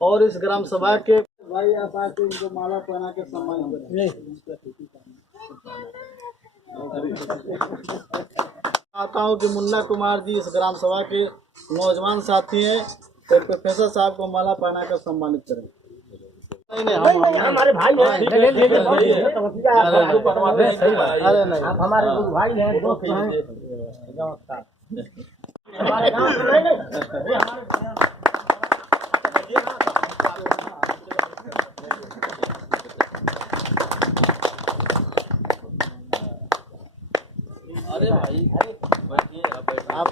और इस ग्राम सभा के भाई आप आके उनको माला पहना के सम्मान करें। आता हूँ कि मुन्ना कुमार जी इस ग्राम सभा के नौजवान साथी हैं, तो प्रोफेसर साहब को माला पहना कर सम्मानित करें। नहीं, हमारे भाई हैं, अरे नहीं, आप हमारे भाई हैं, दोस्त हैं। हमारे गांव अरे भाई आप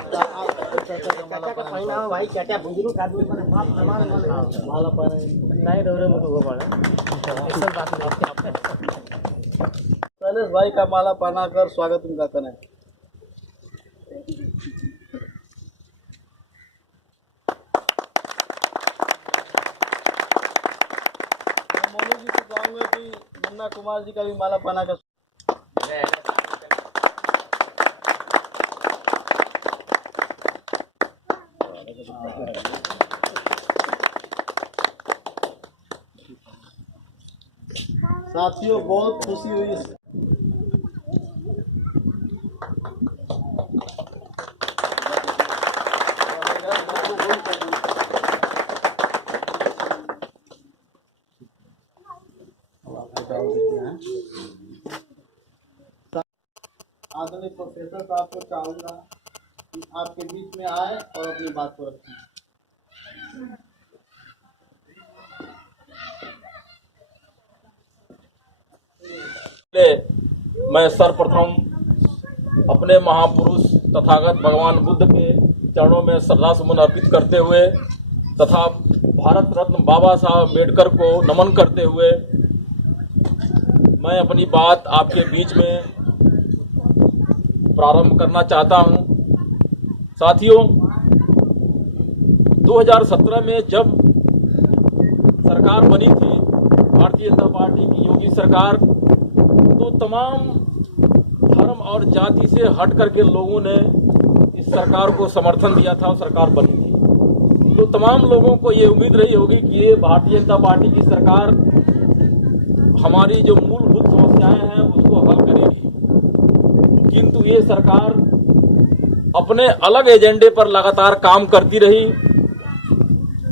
भाई क्या बुजुर्ग आदमी माला पहने नहीं डरे शैलेश भाई का माला पहना कर स्वागत उनका करें। मोनू जी से कहूँगा कि मुन्ना कुमार जी का भी माला पहना कर साथियों बहुत खुशी हुई। आदरणीय प्रोफेसर साहब को चाहूंगा कि आपके बीच में आए और अपनी बात को रखें। मैं सर्वप्रथम अपने महापुरुष तथागत भगवान बुद्ध के चरणों में श्रद्धा सुमन अर्पित करते हुए तथा भारत रत्न बाबा साहब अम्बेडकर को नमन करते हुए मैं अपनी बात आपके बीच में प्रारंभ करना चाहता हूं। साथियों, 2017 में जब सरकार बनी थी भारतीय जनता पार्टी की योगी सरकार, तो तमाम धर्म और जाति से हट करके लोगों ने इस सरकार को समर्थन दिया था और सरकार बनी थी। तो तमाम लोगों को ये उम्मीद रही होगी कि ये भारतीय जनता पार्टी की सरकार हमारी जो मूलभूत समस्याएं हैं उसको हल करेगी, किंतु ये सरकार अपने अलग एजेंडे पर लगातार काम करती रही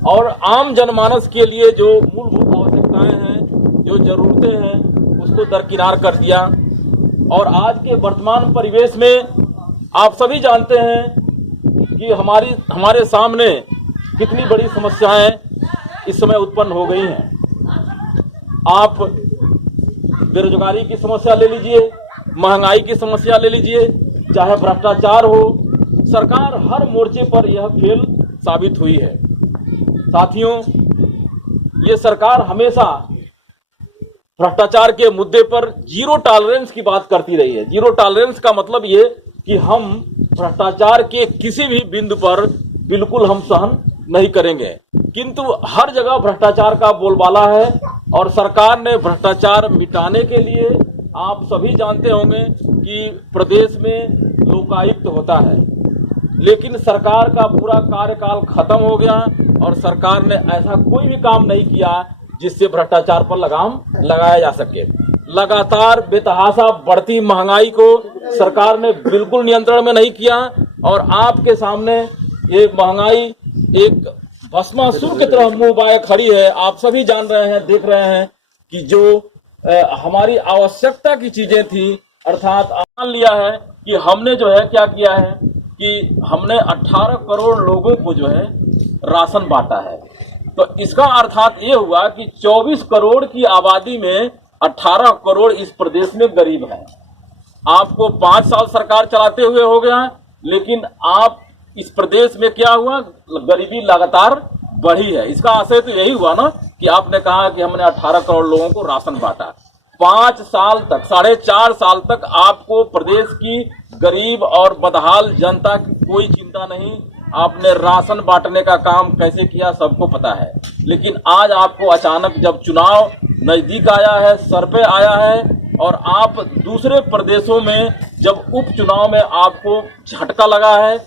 और आम जनमानस के लिए जो मूलभूत आवश्यकताएं हैं, जो जरूरतें हैं, उसको दरकिनार कर दिया। और आज के वर्तमान परिवेश में आप सभी जानते हैं कि हमारे सामने कितनी बड़ी समस्याएं इस समय उत्पन्न हो गई हैं। आप बेरोजगारी की समस्या ले लीजिए, महंगाई की समस्या ले लीजिए, चाहे भ्रष्टाचार हो, सरकार हर मोर्चे पर यह फेल साबित हुई है। साथियों, ये सरकार हमेशा भ्रष्टाचार के मुद्दे पर जीरो टॉलरेंस की बात करती रही है। जीरो टॉलरेंस का मतलब ये कि हम भ्रष्टाचार के किसी भी बिंदु पर बिल्कुल हम सहन नहीं करेंगे, किंतु हर जगह भ्रष्टाचार का बोलबाला है और सरकार ने भ्रष्टाचार मिटाने के लिए, आप सभी जानते होंगे कि प्रदेश में लोकायुक्त होता है, लेकिन सरकार का पूरा कार्यकाल खत्म हो गया और सरकार ने ऐसा कोई भी काम नहीं किया जिससे भ्रष्टाचार पर लगाम लगाया जा सके। लगातार बेतहाशा बढ़ती महंगाई को सरकार ने बिल्कुल नियंत्रण में नहीं किया और आपके सामने ये महंगाई एक भस्मासुर की तरह मुंह बाए खड़ी है। आप सभी जान रहे हैं, देख रहे हैं कि जो हमारी आवश्यकता की चीजें थी, अर्थात मान लिया है कि हमने जो है क्या किया है कि हमने 18 करोड़ लोगों को जो है राशन बांटा है। तो इसका अर्थात ये हुआ कि 24 करोड़ की आबादी में 18 करोड़ इस प्रदेश में गरीब है। आपको 5 साल सरकार चलाते हुए हो गया, लेकिन आप इस प्रदेश में क्या हुआ, गरीबी लगातार बढ़ी है। इसका आशय तो यही हुआ ना कि आपने कहा कि हमने 18 करोड़ लोगों को राशन बांटा। 5 साल तक, 4.5 साल तक आपको प्रदेश की गरीब और बदहाल जनता की कोई चिंता नहीं। आपने राशन बांटने का काम कैसे किया सबको पता है, लेकिन आज आपको अचानक जब चुनाव नजदीक आया है, सर पे आया है और आप दूसरे प्रदेशों में जब उपचुनाव में आपको झटका लगा है,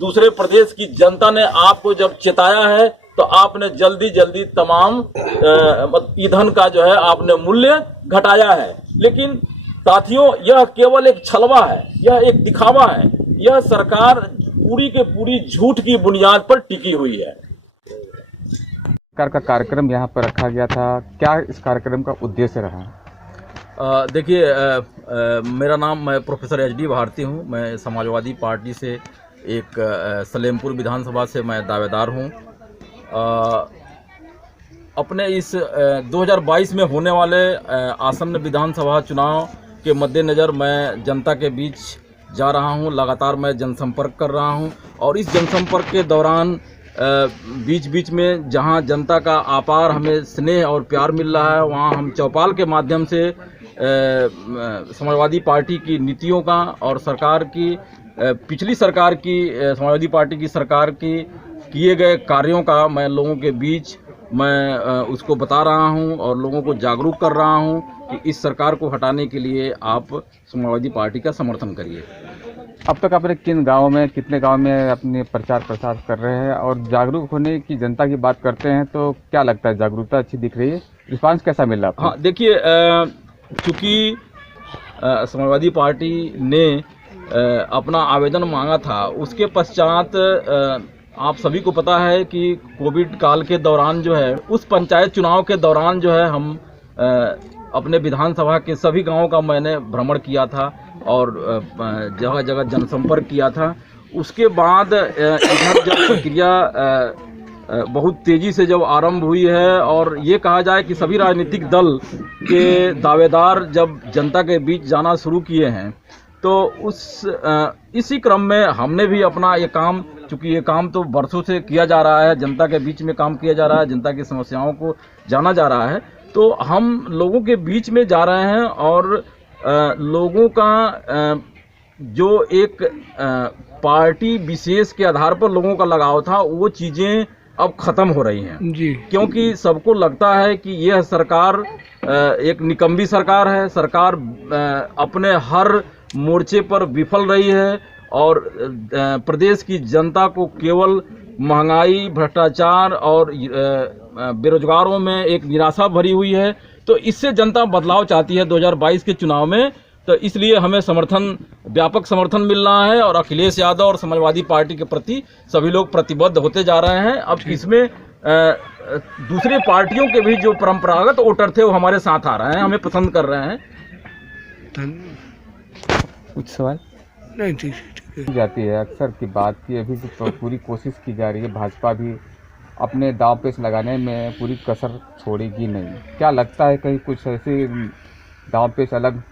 दूसरे प्रदेश की जनता ने आपको जब चेताया है, तो आपने जल्दी जल्दी तमाम ईंधन का जो है आपने मूल्य घटाया है। लेकिन साथियों, यह केवल एक छलवा है, यह एक दिखावा है। यह सरकार पूरी के पूरी झूठ की बुनियाद पर टिकी हुई है। सरकार का कार्यक्रम यहाँ पर रखा गया था, क्या इस कार्यक्रम का उद्देश्य रहा? देखिए, मेरा नाम, मैं प्रोफेसर एच डी भारती हूँ। मैं समाजवादी पार्टी से एक सलेमपुर विधानसभा से मैं दावेदार हूँ। अपने इस 2022 में होने वाले आसन्न विधानसभा चुनाव के मद्देनज़र मैं जनता के बीच जा रहा हूँ। लगातार मैं जनसंपर्क कर रहा हूँ और इस जनसंपर्क के दौरान बीच बीच में जहाँ जनता का अपार हमें स्नेह और प्यार मिल रहा है, वहाँ हम चौपाल के माध्यम से समाजवादी पार्टी की नीतियों का और सरकार की, पिछली सरकार की, समाजवादी पार्टी की सरकार की किए गए कार्यों का मैं लोगों के बीच मैं उसको बता रहा हूं और लोगों को जागरूक कर रहा हूं कि इस सरकार को हटाने के लिए आप समाजवादी पार्टी का समर्थन करिए। अब तक आपने किन गाँव में, कितने गाँव में अपने प्रचार प्रसार कर रहे हैं और जागरूक होने की जनता की बात करते हैं, तो क्या लगता है, जागरूकता अच्छी दिख रही है? रिस्पांस कैसा मिल रहा है? हाँ, देखिए, चूँकि समाजवादी पार्टी ने अपना आवेदन मांगा था, उसके पश्चात आप सभी को पता है कि कोविड काल के दौरान जो है, उस पंचायत चुनाव के दौरान जो है, हम अपने विधानसभा के सभी गांवों का मैंने भ्रमण किया था और जगह जगह जनसंपर्क किया था। उसके बाद इधर जब प्रक्रिया बहुत तेज़ी से जब आरंभ हुई है और ये कहा जाए कि सभी राजनीतिक दल के दावेदार जब जनता के बीच जाना शुरू किए हैं, तो इसी क्रम में हमने भी अपना ये काम, चूँकि ये काम तो बरसों से किया जा रहा है, जनता के बीच में काम किया जा रहा है, जनता की समस्याओं को जाना जा रहा है, तो हम लोगों के बीच में जा रहे हैं और लोगों का जो एक पार्टी विशेष के आधार पर लोगों का लगाव था, वो चीज़ें अब ख़त्म हो रही हैं जी। क्योंकि सबको लगता है कि यह सरकार एक निकम्मी सरकार है, सरकार अपने हर मोर्चे पर विफल रही है और प्रदेश की जनता को केवल महंगाई, भ्रष्टाचार और बेरोजगारों में एक निराशा भरी हुई है। तो इससे जनता बदलाव चाहती है 2022 के चुनाव में। तो इसलिए हमें व्यापक समर्थन मिल रहा है और अखिलेश यादव और समाजवादी पार्टी के प्रति सभी लोग प्रतिबद्ध होते जा रहे हैं। अब इसमें दूसरी पार्टियों के भी जो परंपरागत वोटर थे वो हमारे साथ आ रहे हैं, हमें पसंद कर रहे हैं। कुछ सवाल नहीं? ठीक जाती है अक्सर की बात की, अभी तो पूरी कोशिश की जा रही है, भाजपा भी अपने दांव पेच लगाने में पूरी कसर छोड़ेगी नहीं। क्या लगता है कहीं कुछ ऐसे दांव पेच अलग